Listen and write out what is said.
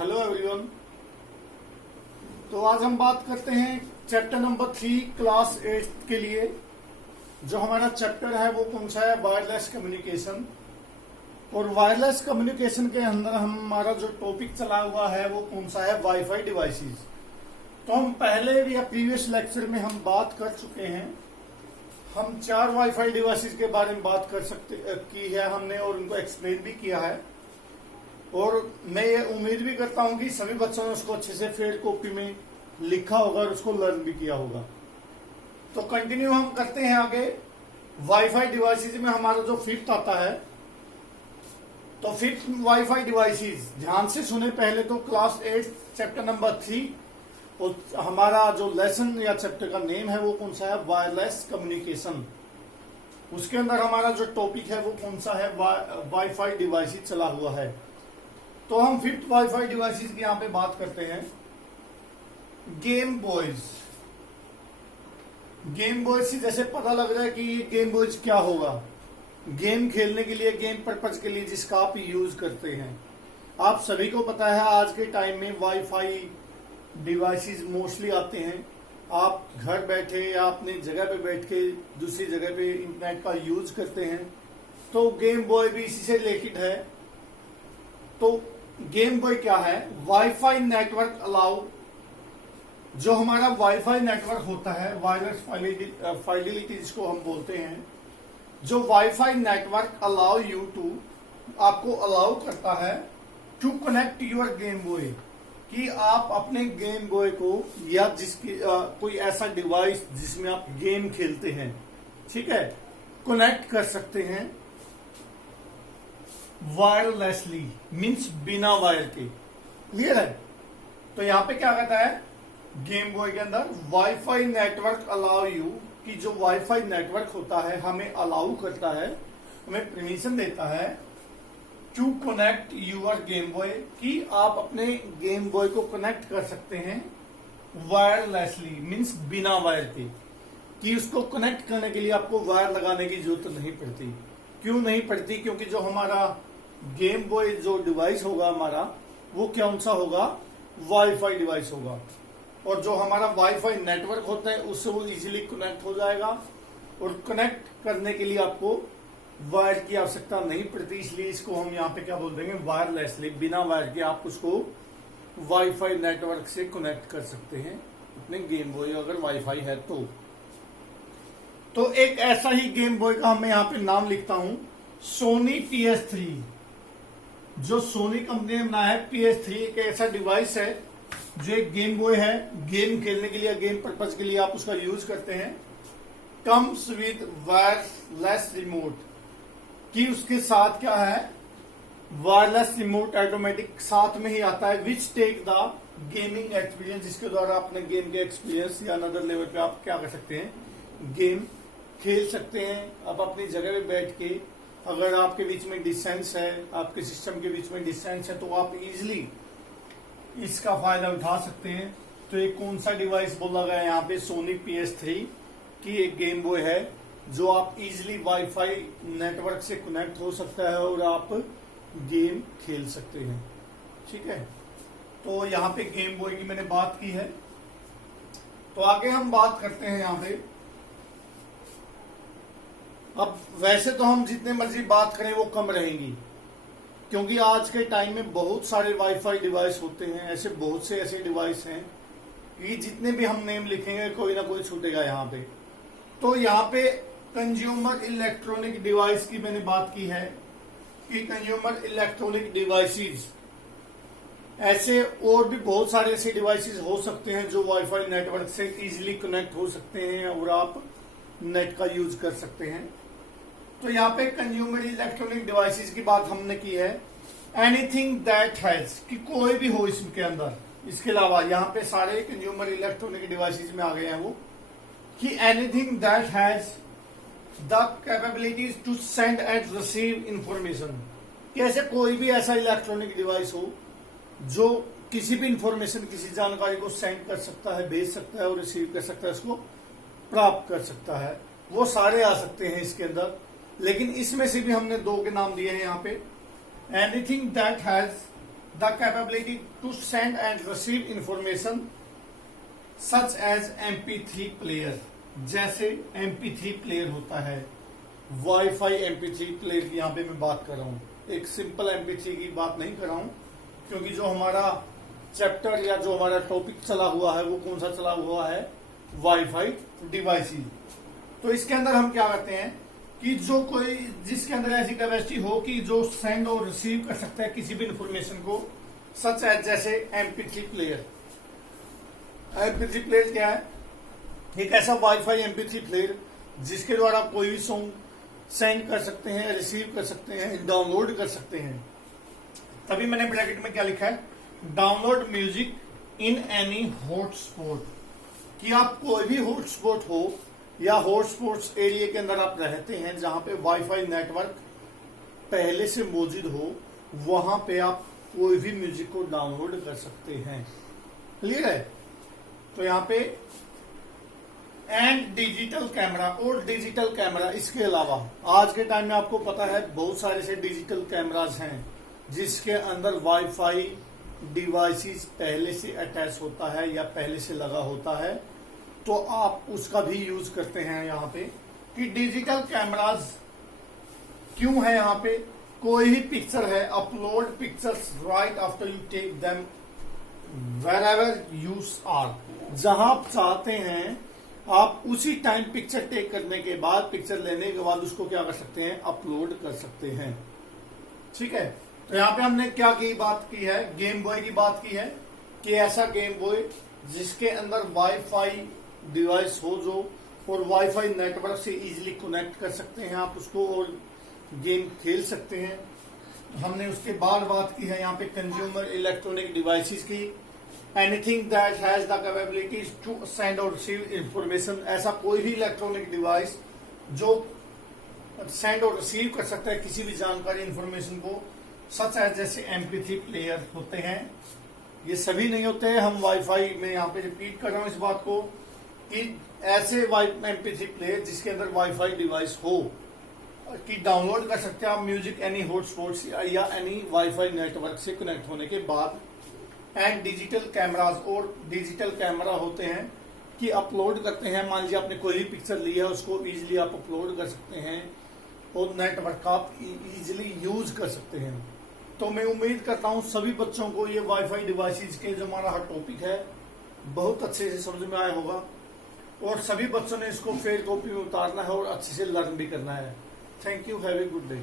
Hello everyone. तो आज हम बात करते हैं चैप्टर नंबर 3 क्लास 8 के लिए। जो हमारा चैप्टर है वो कौन सा है? Wireless communication. और वायरलेस कम्युनिकेशन के अंदर हमारा जो टॉपिक चला हुआ है वो कौन सा है? Wifi devices. तो हम पहले भी या प्रीवियस लेक्चर में हम बात कर चुके हैं। हम 4 वाईफाई डिवाइसेस के बारे में बात की है हमने और उनको एक्सप्लेन भी किया है। और मैं ये उम्मीद भी करता हूं कि सभी बच्चों ने उसको अच्छे से फेड कॉपी में लिखा होगा और उसको लर्न भी किया होगा। तो कंटिन्यू हम करते हैं आगे। वाईफाई डिवाइसेस में हमारा जो 5th आता है, तो 5th वाईफाई डिवाइसेस ध्यान से सुने पहले। तो क्लास 8 चैप्टर नंबर 3 और हमारा जो लेसन या चैप्टर का नेम है वो कौन सा है? Wireless communication. उसके अंदर हमारा जो टॉपिक है वो कौन सा है? वाईफाई डिवाइसेस चला हुआ है। तो हम 5th वाईफाई डिवाइसेस की यहां पे बात करते हैं। Game boys. गेम बॉयज से जैसे पता लग रहा है कि ये गेम बॉयज क्या होगा? गेम खेलने के लिए, गेम पर्पज के लिए जिसका आप यूज करते हैं। आप सभी को पता है आज के टाइम में वाईफाई डिवाइसेस मोस्टली आते हैं। आप घर बैठे या अपनी जगह पे बैठ के दूसरी जगह पे इंटरनेट का यूज करते हैं। तो गेम बॉय भी इसी से रिलेटेड है। तो गेम बॉय क्या है? Wifi network allow. जो हमारा वाईफाई नेटवर्क होता है, वायरलेस फाइडेलिटी जिसको हम बोलते हैं, जो wifi network allow you to, आपको अलाउ करता है to connect your Game Boy, कि आप अपने गेम बॉय को या जिसकी कोई ऐसा डिवाइस जिसमें आप गेम खेलते हैं, ठीक है, कनेक्ट कर सकते हैं वायरलेसली, मीन्स बिना वायर के। क्लियर है? तो यहां पे क्या कहता है गेम बॉय के अंदर? वाईफाई नेटवर्क अलाउ यू, कि जो वाईफाई नेटवर्क होता है हमें अलाउ करता है, हमें परमिशन देता है to connect your Game Boy, कि आप अपने गेम बॉय को कनेक्ट कर सकते हैं वायरलेसली, मीन्स बिना वायर के। कि उसको कनेक्ट करने के लिए आपको वायर लगाने की जरूरत नहीं पड़ती। क्यों नहीं पड़ती? क्योंकि जो हमारा गेम बॉय जो डिवाइस होगा हमारा, वो कौन सा होगा? वाईफाई डिवाइस होगा। और जो हमारा वाईफाई नेटवर्क होता है उससे वो इजीली कनेक्ट हो जाएगा। और कनेक्ट करने के लिए आपको वायर की आवश्यकता नहीं पड़ती। इसलिए इसको हम यहाँ पे क्या बोल देंगे? वायरलेसली, बिना वायर के आप उसको वाईफाई नेटवर्क से कनेक्ट कर सकते हैं अपने गेम बॉय, अगर वाईफाई है तो एक ऐसा ही गेम बॉय का मैं यहाँ पे नाम लिखता हूं, सोनी PS3। जो सोनी कंपनी ने बनाया है PS3, एक ऐसा डिवाइस है जो एक गेम बॉय है। गेम खेलने के लिए, गेम पर्पज के लिए आप उसका यूज करते हैं। कम्स विद वायरलेस रिमोट, कि उसके साथ क्या है? वायरलेस रिमोट ऑटोमेटिक साथ में ही आता है। Which take the gaming experience, जिसके द्वारा अपने गेम के एक्सपीरियंस या अनदर लेवल पे आप क्या कर सकते हैं? गेम खेल सकते हैं। आप अपनी जगह पे बैठ के, अगर आपके बीच में डिस्टेंस है, आपके सिस्टम के बीच में डिस्टेंस है, तो आप इजीली इसका फायदा उठा सकते हैं। तो ये कौन सा डिवाइस बोला गया है यहाँ पे? सोनी PS3 की एक गेम बॉय है जो आप इजीली वाईफाई नेटवर्क से कनेक्ट हो सकता है और आप गेम खेल सकते हैं। ठीक है, तो यहाँ पे गेम बॉय की मैंने बात की है। तो आगे हम बात करते हैं यहाँ पे। अब वैसे तो हम जितने मर्जी बात करें वो कम रहेंगी, क्योंकि आज के टाइम में बहुत सारे वाईफाई डिवाइस होते हैं। ऐसे बहुत से ऐसे डिवाइस हैं कि जितने भी हम नेम लिखेंगे कोई ना कोई छूटेगा यहाँ पे। तो यहाँ पे कंज्यूमर इलेक्ट्रॉनिक डिवाइस की मैंने बात की है कि कंज्यूमर इलेक्ट्रॉनिक डिवाइसेस, ऐसे और भी बहुत सारे ऐसे डिवाइसेस हो सकते हैं जो वाईफाई नेटवर्क से इजीली कनेक्ट हो सकते हैं और आप नेट का यूज कर सकते हैं। तो यहाँ पे कंज्यूमर इलेक्ट्रॉनिक डिवाइसेस की बात हमने की है। एनीथिंग दैट हैज, कि कोई भी हो इसके अंदर। इसके अलावा यहाँ पे सारे कंज्यूमर इलेक्ट्रॉनिक डिवाइसेस में आ गए हैं वो, कि anything that has the capabilities to send and receive information, कि ऐसे कोई भी ऐसा इलेक्ट्रॉनिक डिवाइस हो जो किसी भी इंफॉर्मेशन, किसी जानकारी को सेंड कर सकता है, भेज सकता है और रिसीव कर सकता है, उसको प्राप्त कर सकता है। वो सारे आ सकते हैं इसके अंदर। लेकिन इसमें से भी हमने 2 के नाम दिए हैं यहाँ पे। Anything that has the capability to send and receive information such as MP3 player, जैसे MP3 प्लेयर होता है, वाईफाई MP3 प्लेयर की यहाँ पे मैं बात कर रहा हूँ, एक सिंपल MP3 की बात नहीं कर रहा हूँ, क्योंकि जो हमारा चैप्टर या जो हमारा टॉपिक चला हुआ है वो कौन सा चला हुआ है, वाईफाई डिवाइसेस। तो इसके अंदर हम क्या करते हैं कि जो कोई जिसके अंदर ऐसी कैपेसिटी हो कि जो सेंड और रिसीव कर सकता है किसी भी इंफॉर्मेशन को, सच एज जैसे MP3 प्लेयर। MP3 प्लेयर क्या है? एक ऐसा वाईफाई MP3 प्लेयर जिसके द्वारा कोई भी सॉन्ग सेंड कर सकते हैं, रिसीव कर सकते हैं, डाउनलोड कर सकते हैं। तभी मैंने ब्रैकेट में क्या लिखा है, download music in any hotspot, कि आप कोई भी हॉटस्पॉट हो या हॉटस्पॉट्स एरिया के अंदर आप रहते हैं जहां पे वाईफाई नेटवर्क पहले से मौजूद हो, वहां पे आप कोई भी म्यूजिक को डाउनलोड कर सकते हैं। क्लियर है? तो यहाँ पे एंड डिजिटल कैमरा, और डिजिटल कैमरा, इसके अलावा आज के टाइम में आपको पता है बहुत सारे से डिजिटल कैमराज हैं जिसके अंदर वाईफाई डिवाइसेस पहले से अटैच होता है या पहले से लगा होता है, तो आप उसका भी यूज करते हैं यहाँ पे। कि डिजिटल कैमराज क्यों है यहाँ पे? कोई भी पिक्चर है, upload pictures right after you take them wherever you are, जहां आप चाहते हैं आप उसी टाइम पिक्चर टेक करने के बाद, पिक्चर लेने के बाद उसको क्या कर सकते हैं, अपलोड कर सकते हैं। ठीक है? तो यहाँ पे हमने क्या की बात की है, गेम बॉय की बात की है कि ऐसा गेम बॉय जिसके अंदर वाईफाई डिवाइस हो जो, और वाईफाई नेटवर्क से इजीली कनेक्ट कर सकते हैं आप उसको और गेम खेल सकते हैं। तो हमने उसके बाद बात की है यहाँ पे कंज्यूमर इलेक्ट्रॉनिक डिवाइसेस की, anything that has the capabilities to send और रिसीव इंफॉर्मेशन, ऐसा कोई भी इलेक्ट्रॉनिक डिवाइस जो सेंड और रिसीव कर सकता है किसी भी जानकारी इंफॉर्मेशन को, सच एज जैसे MP3 प्लेयर होते हैं। ये सभी नहीं होते हैं, हम वाईफाई में यहाँ पे रिपीट कर रहा हूँ इस बात को कि ऐसे MP3 प्लेयर जिसके अंदर वाईफाई डिवाइस हो कि डाउनलोड कर सकते हैं आप म्यूजिक एनी हॉटस्पॉट्स या एनी वाईफाई नेटवर्क से कनेक्ट होने के बाद। एंड डिजिटल कैमराज, और डिजिटल कैमरा होते हैं कि अपलोड करते हैं, मान लीजिए आपने कोई भी पिक्चर ली है उसको इजीली आप अपलोड कर सकते हैं और नेटवर्क का आप इजीली यूज कर सकते हैं। तो मैं उम्मीद करता हूं सभी बच्चों को ये वाईफाई डिवाइसेस के जो हमारा हर टॉपिक है बहुत अच्छे से समझ में आया होगा, और सभी बच्चों ने इसको फेयर कॉपी में उतारना है और अच्छे से लर्न भी करना है। Thank you, have a good day.